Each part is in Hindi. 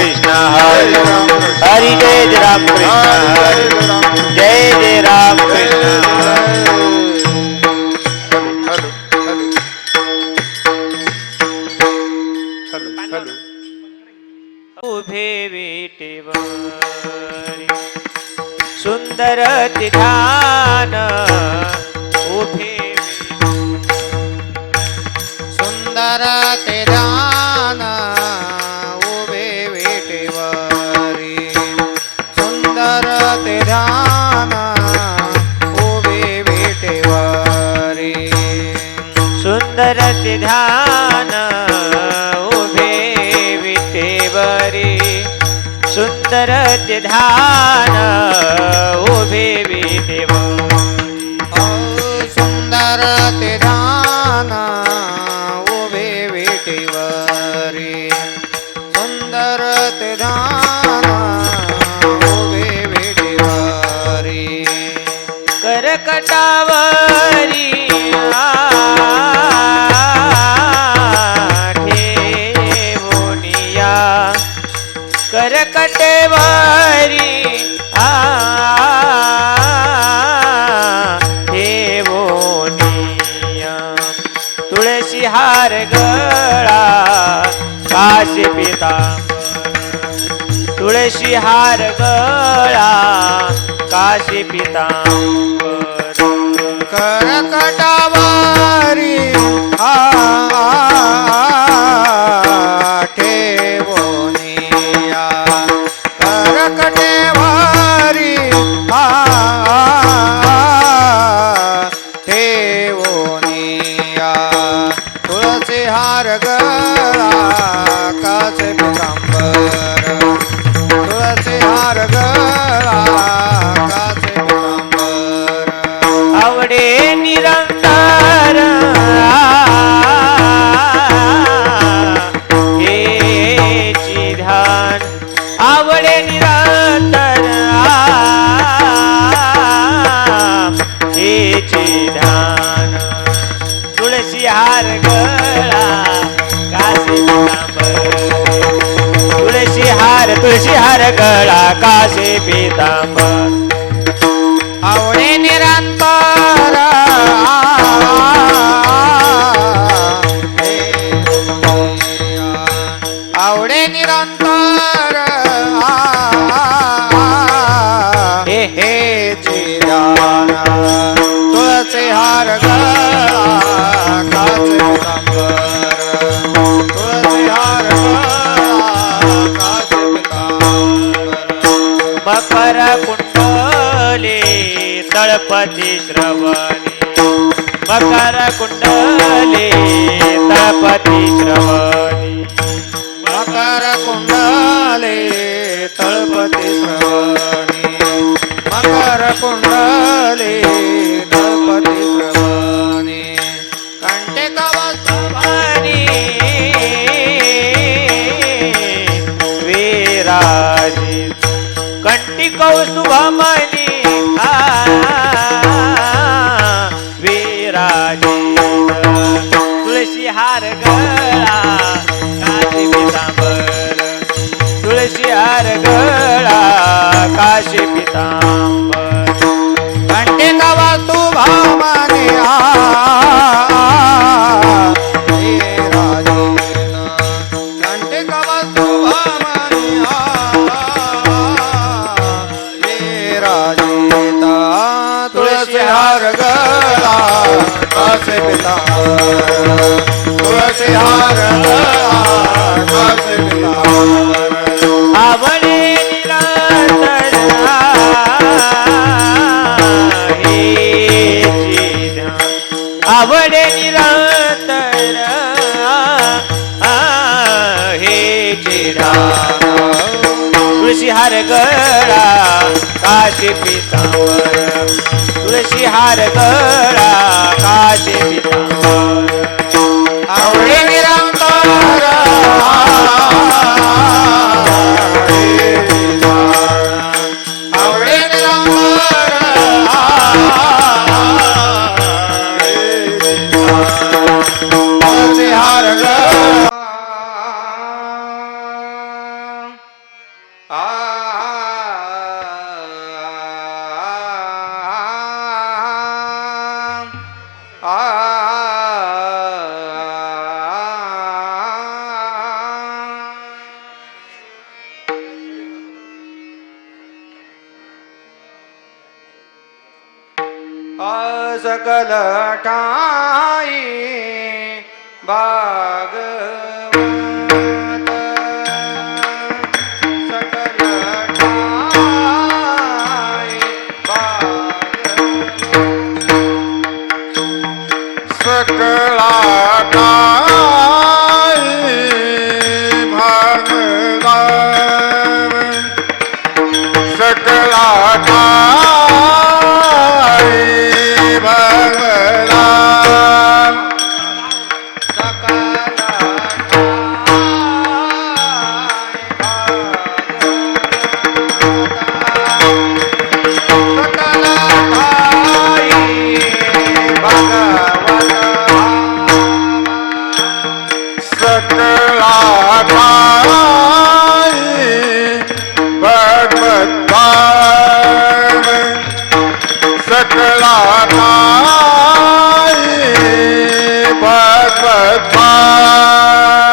कृष्णा हरे हरि जय जय राम कृष्णा। हरे जय जय राम कृष्णा। सुंदर तिथा काशी पिता. काशी पीताम्बर మారకుండాలి తపతి पिता सकल ठाई भागवत pa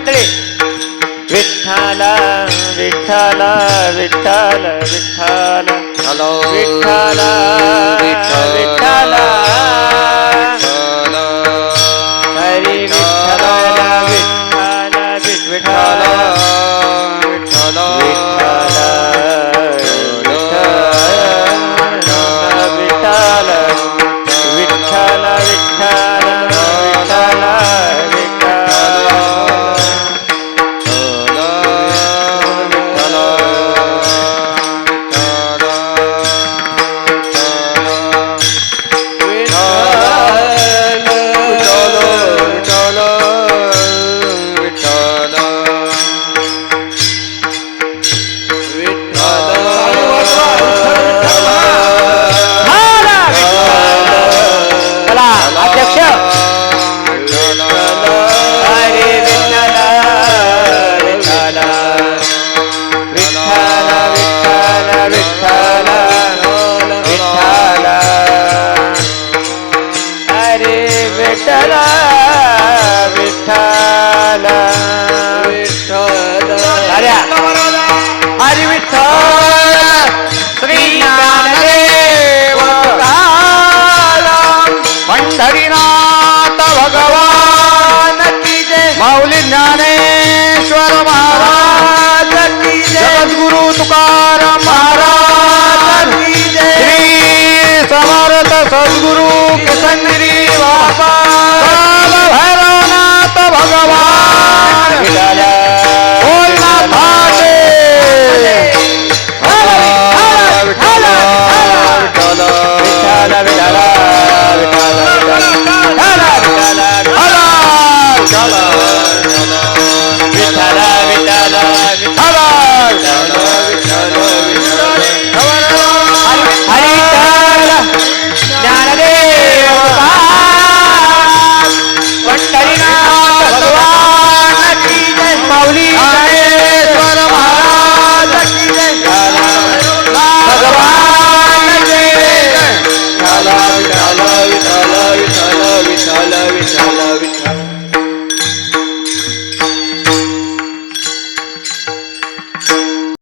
मंडळी? विठ्ठल विठ्ठल विठ्ठाला विठ्ठाला. विठ्ठाला. andare